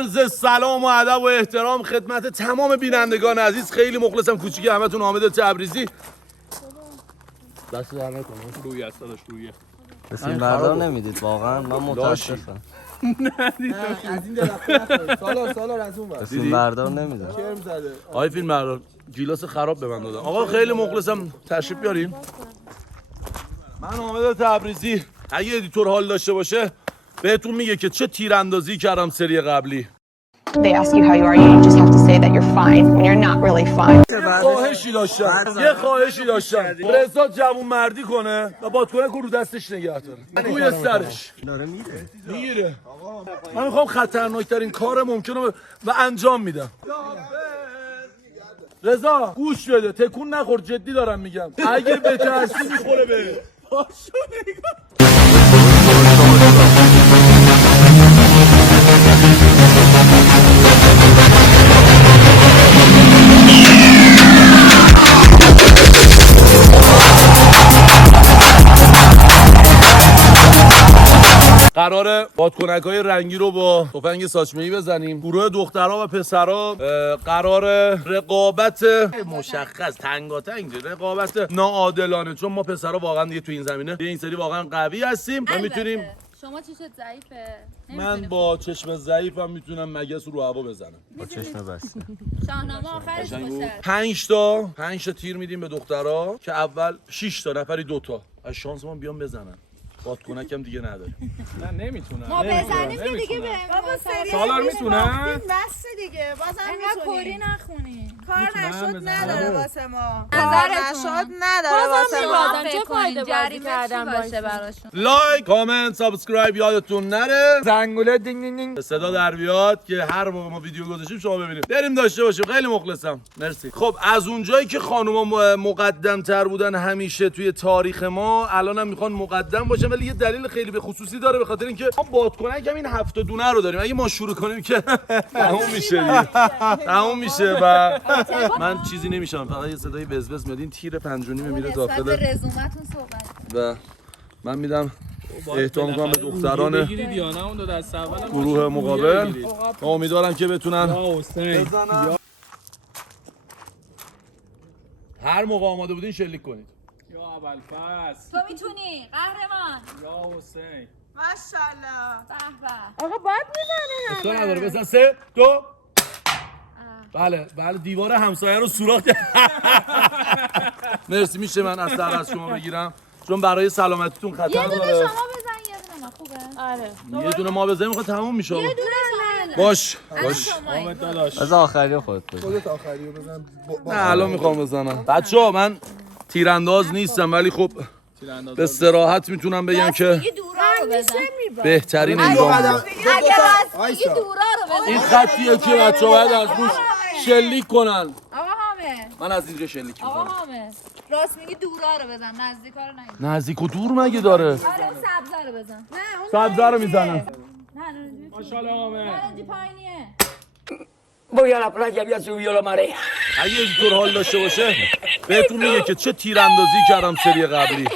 عرض سلام و ادب و احترام خدمت تمام بینندگان عزیز. خیلی مخلصم کوچیک همتون. حامد تبریزی. دست در نکنه. روی است داداش رویه. بسیم بردار نمیدید واقعا من متاسفم. از این درخت سالار از اون ور بسیم بردار نمیدید. کرم زده. آقای فیلم بردار گیلاس خراب به من دادن. آقا خیلی مخلصم. تشریف بیارین. من حامد تبریزی. اگه ادیتور حال داشته باشه بهتون میگه که چه تیراندازی کردم سری قبلی. They ask you how you are, you just have to say that you're fine when you're not really fine. خواهشی داشتم. رضا جوون مردی کنه و بادکنک رو دستش نگه داره. روی سرش. میره. من میخوام خطرناکترین کار ممکنه و انجام میدم. رضا گوش بده. تکون نخور جدی دارم میگم. اگه بترسی میخوره به. قراره بادکنک‌های رنگی رو با تفنگ ساچمه‌ای بزنیم. گروه دخترها و پسرها قراره رقابت مشخص تنگاتنگ رقابت ناعادلانه، چون ما پسرها واقعا دیگه تو این زمینه این سری واقعا قوی هستیم و میتونیم. شما چشت ضعیفه. من با چشم ضعیفم میتونم مگس رو هوا بزنم. با چشم بسته. شاهنامه آخرش باشه. 5 تا تیر میدیم به دخترها که اول 6 تا نفری 2 تا از شانسمون بیان بزنن. بادکنکم دیگه نداره. نه نمیتونم. ما بزنیم که دیگه به بابا سری سالار میتونه؟ بس دیگه بازم انقدر کوری میتونی. نخونی. کار نشد نداره واسه ما. کار نظرتون؟ نشد نداره واسه ما. چه فایده بازی کردن باشه براشون. لایک، کامنت، سابسکرایب یادتون نره. زنگوله دینگ دینگ دینگ صدا در بیاد که هر موقع ما ویدیو گذاشتیم شما ببینید. بریم داشته باشیم. خیلی مخلصم. مرسی. خب از اونجایی که خانوما مقدم تر بودن همیشه توی تاریخ ما، الانم میخوان مقدم باشن، ولی یه دلیل خیلی به خصوصی داره، به خاطر اینکه ما بادکنک هم این 7 دونه رو داریم. اگه ما شروع کنیم که تموم میشه و من چیزی نمیشم، فقط یه صدای وزوز میاد. این تیر 5.5 میره داخل رزومتون صحبت و من میدم احترام کنم به دختران گروه مقابل. امیدوارم که بتونن بزنن. هر موقع آماده بودین شلیک کنید. یا ابوالفضل تو میتونی قهرمان. یا حسین ماشاءالله. به به. آقا باید میزنه. اشکال نداره. بزن 3 2. بله دیوار همسایه رو سوراخ کرد. مرسی. میشه من از سر از شما بگیرم چون برای سلامتیتون خطر داره. یه دونه شما بزن یه دونه من. خوبه؟ آره. یه دونه ما بزنیم میخواد تموم میشه. یه دونه شما. باش حامد داداش از آخری خودت بزن. خودت آخری رو بزن. نه الان میخوام بزنم. بچه‌ها من تیرانداز نیستم ولی خب به صراحت میتونم بگم که دیگه دورا رو بزن. بهترین انجام میدم. اگه راست دیگه دورا رو بزن. این خطیه که بچه‌ها باید از روش شلیک کنن. آقا حامد. من از اینجا شلیک آقا میکنم. حامد. راست میگی دورا رو بزن. نزدیکا رو نگیر. نزدیک و دور مگه داره؟ آره اون سبزا رو بزن. سبزه رو میزنم. نه ماشاءالله حامد. نارنجی پایینیه. Voy a la playa, había subido la marea. اگه اینطور حال داشته باشه بهتون میگه که چه تیراندازی کردم سری قبلی.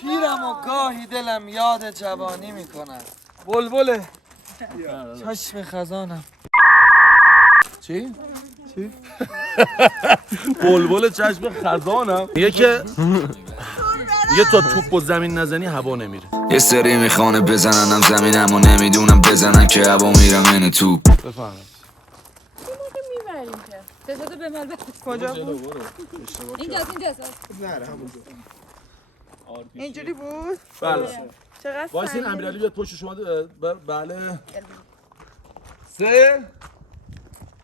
پیرم و گاهی دلم یاد جوانی میکند. بلبل چشم خزانم. چی؟ بلبل چشم خزانم. میگه که تا توپ و زمین نزنی هوا نمیره. یه سری میخوانه بزننم زمینم و نمیدونم بزنن که هوا میرم این توپ. بفهمید میبریم که تشهد به مل کجا بود؟ اینجاست نره همونجا. اینجوری بود. بله. چقدر واسه این امیرعلی بیاد پشت شما. بله 3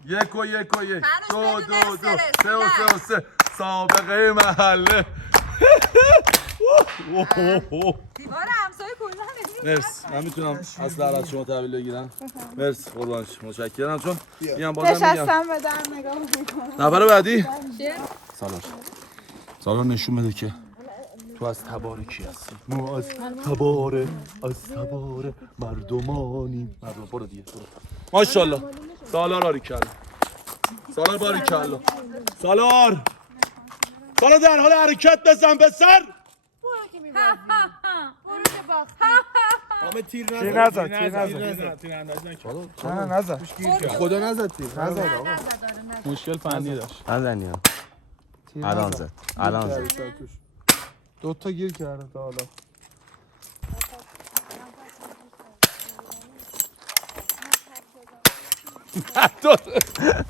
1 و 1 و 1 2 2 2 3 و 3 و 3 سابقه محله. دیوار همسایه کلا مرسی. من میتونم اصلا از شما تحویل بگیرم. مرسی قربانش. متشکرم. چون میگم بازم میگم نشستم به در نگاه میکنم. نفر بعدی سالار نشون بده که تو از تبار کی هستی. ما از تبار مردمانی. مردم برو دیگه برو. ماشاءالله. سالار باریکلا. سالار باریکلا. سالار در حال حرکت بزن به سر. همه تیر تیر نزد. نه نزد خدا نزد تیر. نزد آقا. مشکل فنی داشت. نزنی ها. تیر الان نزد. زد. الان زد. دو تا گیر کرده تا حالا.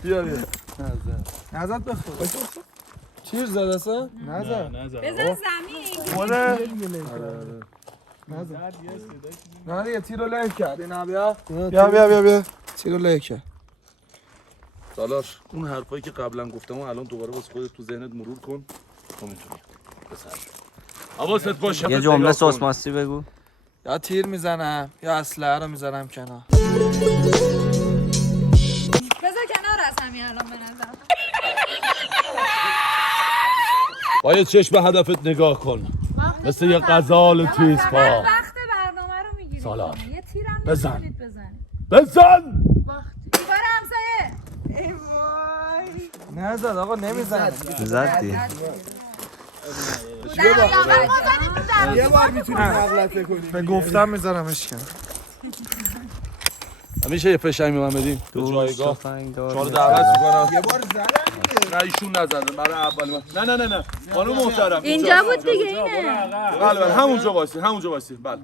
بیا نزد به خود. تیر زد اصلا؟ نزد. بزن زمین. خوده؟ نزد. نه دیگه تیر رو له کرد. اینا بیا. بیا. تیر رو له کرد. سالار اون حرفایی که قبلا گفتم و الان دوباره واسه خودت تو ذهنت مرور کن. تو میتونی. بسر. حواست باشه. یه جمله سس ماستی بگو. یا تیر میزنم یا اسلحه رو میذارم کنار. بذار کنار از همین الان به نظر. با یه چشم به هدفت نگاه کن. مثل یه غزال تیز پا. وقت برنامه رو میگیرید. سالار. یه تیرم بزن. نمیتونید بزنید. بزن! دیوار همسایه. ای وای. نزد آقا نمیزنه. زد دیگه. یه بار میتونی مغلطه کنی. به گفتم میذارمش کنار. همیشه یه پشنگ به من بدین به جایگاه شما رو دعوت میکنم. یه بار زدن. نه ایشون نزدن برای اول من. نه خانم محترم اینجا بود دیگه اینه. بله همونجا وایسی بله.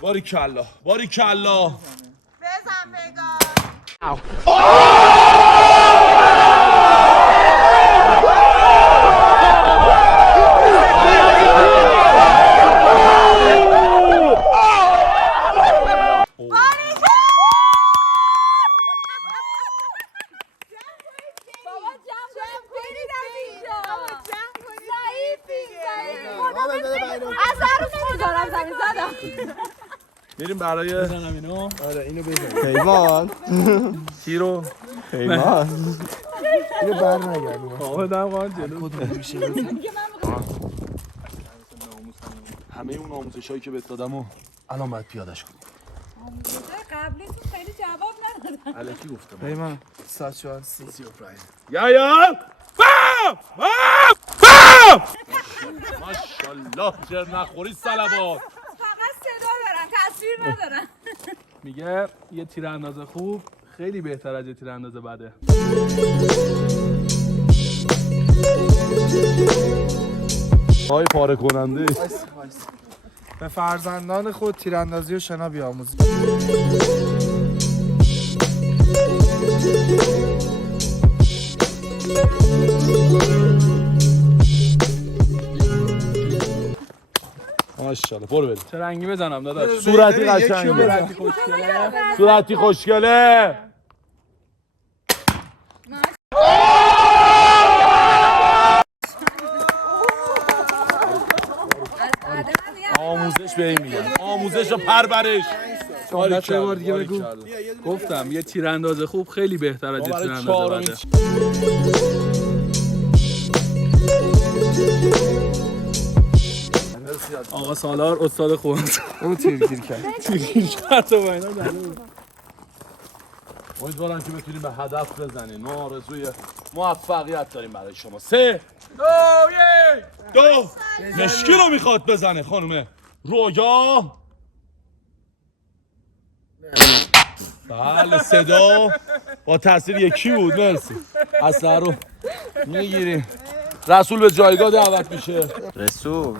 باریکالله بزن بگار. میریم برای بزنم اینو. آره اینو بزن. پیمان. تیرو پیمان. اینو بر نگردیم. آقا دم جلو. همه اون آموزشایی که بهت دادمو الان باید پیادهش کنی. قبلیتون خیلی جواب ندادن. الکی گفتم. پیمان ساچوانسی. یا ماشاءالله جر نخوری صلوات. فقط صدا دارم تصویر ندارم. میگه یه تیرانداز خوب خیلی بهتر از یه تیرانداز بده. پای پاره کننده. به فرزندان خود تیراندازی و شنا بیاموزید. ماشاءالله برو بریم. چه رنگی بزنم داداش؟ صورتی قشنگه. صورتی خوشگله. آموزش به این میگن. آموزش و پرورش. یه بار دیگه بگو. گفتم یه تیرانداز خوب خیلی بهتر از یه تیرانداز بده. آقا سالار استاد خوب. اون تیرگیر کرد. تیرگیر کرد و اینا زده بود. امیدوارم که بتونیم به هدف بزنیم. ما آرزوی موفقیت داریم برای شما. 3 2 مشکی رو میخواد بزنه خانومه رویا. بله صدا با تاثیر یکی بود. مرسی. اصلا رو میگیریم. رسول به جایگاه دعوت میشه. رسول.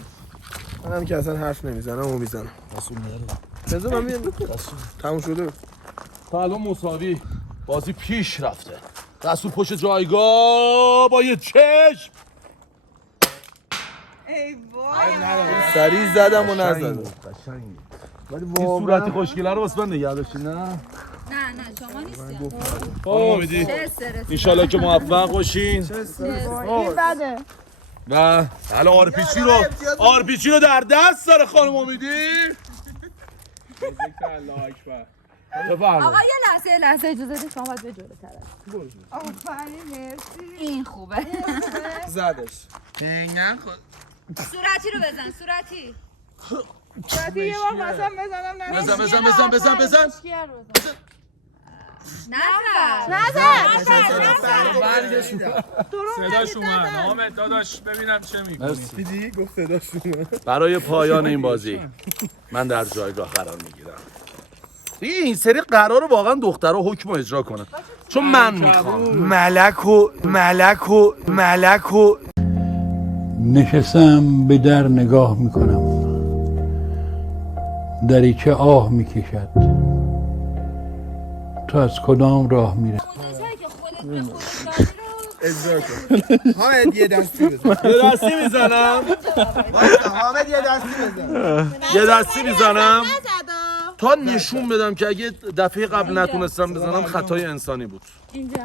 منم که اصلا حرف نمیزنم و میزنم. رسول میاره. بذار من بیام. تموم شده. تا الان مساوی بازی پیش رفته. رسول پشت جایگاه با یه چشم. ای وای. سریع زدم و نزدم. این صورتی خوشگله رو واسه من نگه داشتی نه؟ نه شما نیستی. خب امیدی انشالله که موفق باشین. این بده. و حالا آرپیچی رو در دست داره خانم امیدی. الله اکبر. بفرمایید. آقا یه لحظه اجازه بدید شما باید به جلوتر. آفرین مرسی. این خوبه. زدش. صورتی رو بزن صورتی. صورتی یه بار قسم بزنم نه. بزن. صداش اومد. حامد داداش ببینم چه می‌کنی. دیدی گفت صداش اومد. برای پایان این بازی من در جایگاه قرار میگیرم. این سری قرار واقعا دخترها حکم رو اجرا کنن چون من میخوام. ملک و نشستم به در نگاه میکنم، دریچه آه میکشد. تو از کدام راه میره؟ اجرا کن. حامد یه دستی بزن. یه دستی میزنم. حامد یه دستی بزن. یه دستی میزنم تا نشون بدم که اگه دفعه قبل نتونستم بزنم خطای انسانی بود. اینجا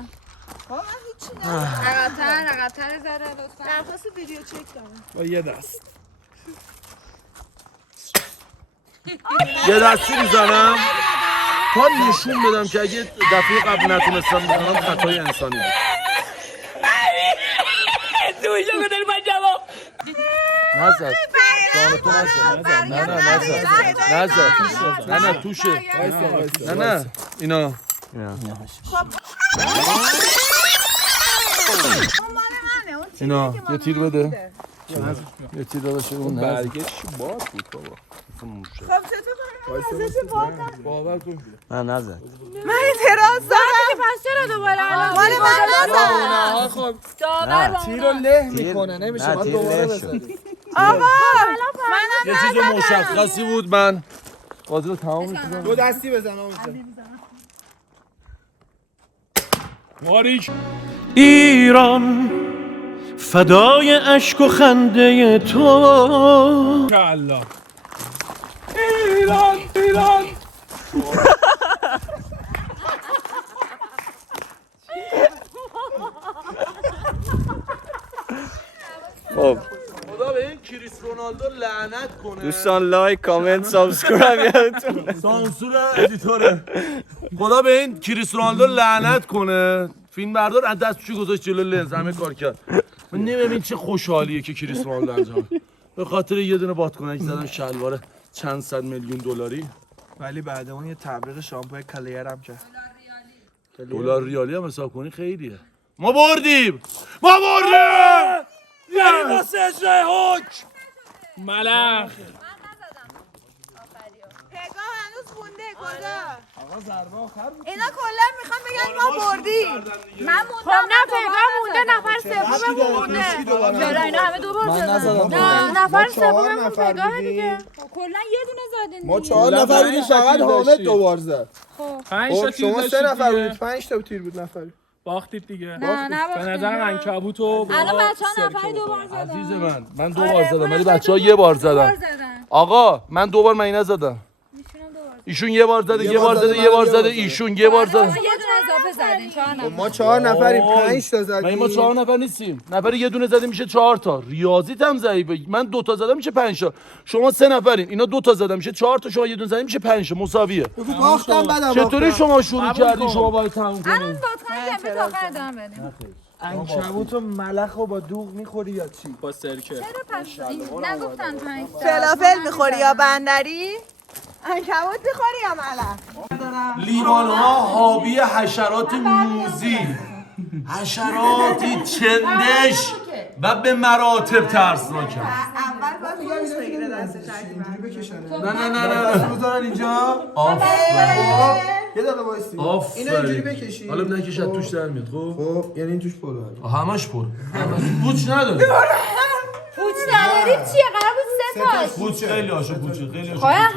عقب‌تر زره لطفا. درخواست ویدیو چک دارم. با یه دست. یه دستی میزنم تا نشون بدم که اگه دفعه قبل نتونستم بزنم خطای انسانی بود. نزد جانتو نزد. نه توشه. نه اینا اینا یه تیر بده. یه تیر داداشه اون برگشت باد بود بابا. خب چطور کنم؟ باور کن. من نزد. من اعتراض دارم. پس چرا دوباره الان مال من نزن. خب داور با تیر رو له میکنه نمیشه. باید دوباره بزنی. آقا یه چیز مشخصی بود. من بازی رو تمام می‌کنم. دو دستی بزن آقا. باریک ایران فدای اشک و خنده تو. کلا ایران خب خدا به این کریس رونالدو لعنت کنه. دوستان لایک کامنت سابسکرایب یادتون. سانسور ادیتوره. خدا به این کریس رونالدو لعنت کنه. فیلم بردار از دستش گذاشت جلو لنز همه کار کرد. من نمی‌بینم چه خوشحالیه که کریس رونالدو انجام به خاطر یه دونه بادکنک زدن شلوار چند صد میلیون دلاری. ولی بعد اون یه تبلیغ شامپو کلیر هم کرد. دلار ریالی هم حساب کنی خیلیه. ما بردیم. یعنی واسه اجرای حکم ملخ. پگاه هنوز مونده کجا؟ آقا ضربه آخر بود. اینا کلا میخوان بگن ما بردیم. من موندم. خب نه پگاه مونده نفر سوم مونده. چرا اینا همه دو بار زدن؟ نه نفر سوم پگاه دیگه. کلا یه دونه زدین. ما 4 نفر بودیم فقط حامد دوبار زد. 5 تا تیر شما 3 داشتید نفر دیگه. بودید 5 تا تیر بود نفری. باختید دیگه. نه به نظرم عنکبوت و الان بچه‌ها نفری دو بار زدن. عزیز من 2 بار زدم ولی بچه‌ها یه بار زدن. آقا من 2 بار من نزدم. ایشون یه بار زده یه بار زده یه بار زده ایشون یه بار زده. یه دونه اضافه زدین 4 نفر. ما 4 نفریم 5 تا زدیم. ما 4 نفر نیستیم. نفر یه دونه زده میشه 4 تا. ریاضیت هم ضعیفه. من 2 تا زدم میشه 5 تا. شما 3 نفرین. اینا 2 تا زدن میشه 4 تا. شما یه دونه زدین میشه 5 تا. مساویه. باختم بعدم. چطوری شما شروع کردین شما باید تموم الان کنین؟ بادکنک هم به آخر ادامه بدیم. عنکبوت و ملخ رو با دوغ میخوری یا چی؟ با سرکه. چرا پس این نگفتن 5 تا؟ فلافل میخوری یا بندری؟ عنکبوت میخوری یا ملخ؟ لیوان ها حاوی حشرات موذی، حشراتی چندش و به مراتب ترسناکن. اول باید خودش بگیره دستش. نه بذارن اینجا. یه دقیقه وایسی. اینا اینجوری بکشی. حالا نکشد توش در میاد. خب یعنی این توش پلو. همش پر. پوچ نداره. پوچ نداریم چیه؟ قرار بود 3 تاش. پوچ خیلی هاشو پوچه خیلی هاشو. خواهی 8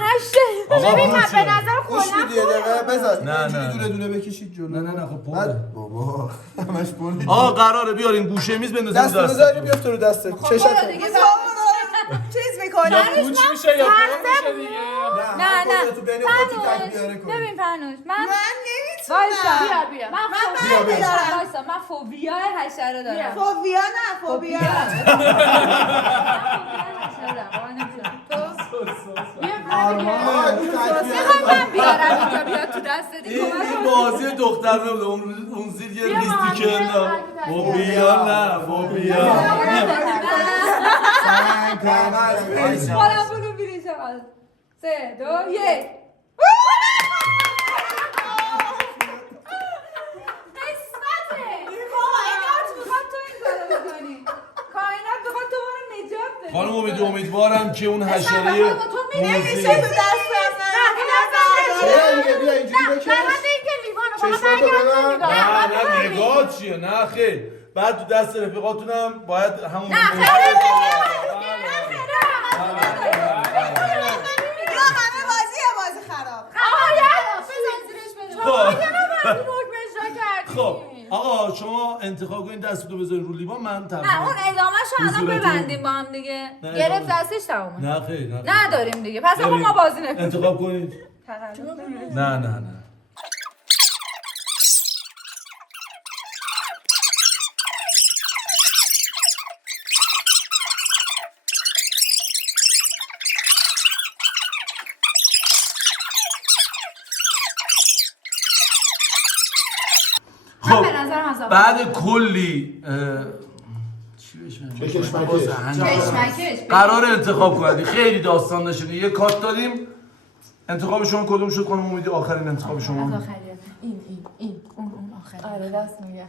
آقا ببین من پوچه. به نظر گوش کلا میدی یه دقیقه بذار. نه. دونه دونه بکشید جلو. نه خب پر. بعد بابا همش پر. آقا قراره بیارین گوشه میز بندازین دست دست. بذاری بیفته رو دستت. چشات. چیز میکنی؟ پوچ میشه یا پر میشه دیگه. نه تو بین خودت تک بیاره پنوش کن. ببین پنوش من نمیتونم. وایسا بیا من بله دارم. وایسا من فوبیا حشره دارم فوبیا نه فوبیا. میخوام من بیارم اینجا بیاد تو دست دیگه این بازی دختر نبوده اون زیر یه لیستی که اندام فوبیا نه فوبیا حالا برو بیری چقدر 3 2 1 خانم امیدوارم که اون حشره تو موزی میشه تو دست بیا اینجوری بکش نه نگاه چیه نه خیر بعد تو دست رفیقاتونم باید همون همه بازی خراب خب آقا شما انتخاب کنید دستتو بذارید رو لیوان من نه اون ادامه‌شو الان ببندیم با هم دیگه. گرفت دستش تمومه. نه خیر نداریم دیگه. پس آقا ما بازی نکنیم. انتخاب کنید. نه خب بعد کلی قرار انتخاب کنید خیلی داستان داشتید یه کارت دادیم انتخاب شما کدوم شد خانم امیدی آخرین انتخاب شما این اون آخر آره دست میگه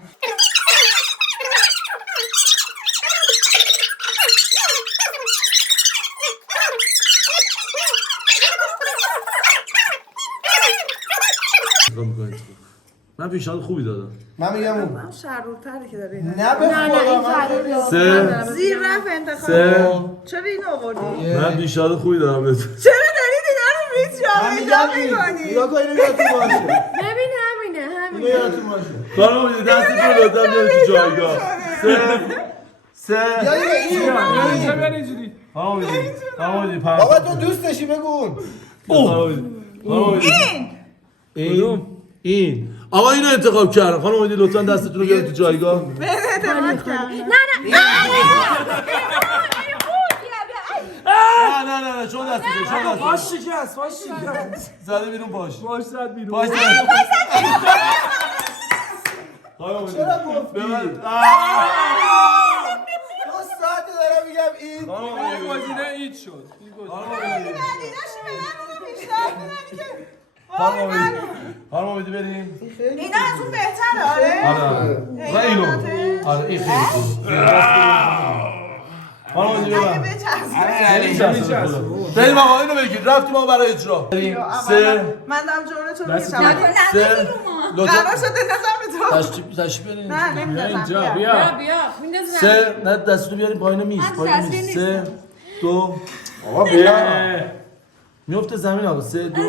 من پیشنهاد خوبی دادم من میگم اون من شرورتره که داری نه به خدا سه زیر رفت انتخاب چرا این آوردی؟ من پیشنهاد خوبی دادم بهت چرا دارید اینا رو ریز جا میکنی؟ نگاه کن اینو یادتون باشه ببین همینه اینو یادتون باشه خانم امیدی دستتون رو لطفا بیارید تو جایگاه سه یا این خانم امیدی بابا تو دوستشی بگو این آقا اینو انتخاب کردم خانم امیدی لطفا دستتون رو بیارید تو جایگاه به اعتماد کرد نه شما دستتون پاش شکست زده بیرون پاش زد بیرون پاش چرا گفتی؟ ببند دو ساعته دارم میگم این این گزینه ایت شد خانم امیدی بریم اینا از اون بهتره آره؟ و اینو آره این خیلی خوب خانم امیدی ببند بریم آقا اینو بگید رفتیم آقا برای اجرا بریم سه من دارم جورتون میشم سه قرار شده نظر به تو تشریف بریم نه نمیدازم بیا سه نه دستتو بیاریم پایین میز سه دو آقا بیا میفته زمین آقا سه دو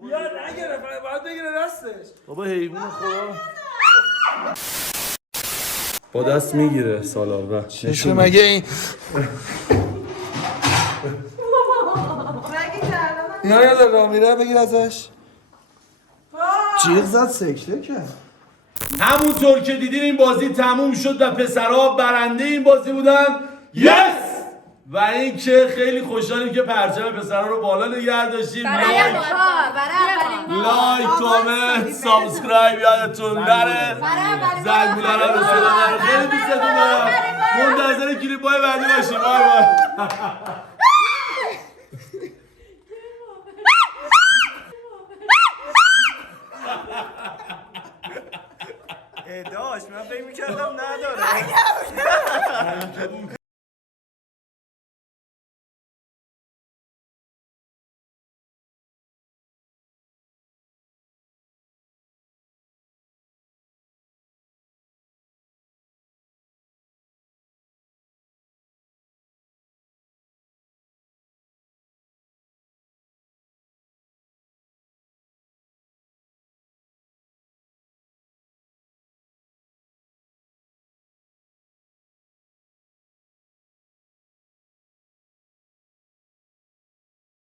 بیا نگرفت باید بگیره دستش بابا حیوان خدا با دست میگیره سالار چشم مگه این اینا یاد راه میره بگیر ازش جیغ زد سکته کرد همونطور که دیدین این بازی تموم شد و پسرها برنده این بازی بودن یس و اینکه خیلی خوشحالیم که پرچم پسرها رو بالا نگه داشتیم لایک کامنت سابسکرایب یادتون نره زنگوله رو بزنید خیلی دوستتون دارم منتظر کلیپ‌های بعدی باشیم بای بای داشت من فکر می‌کردم نداره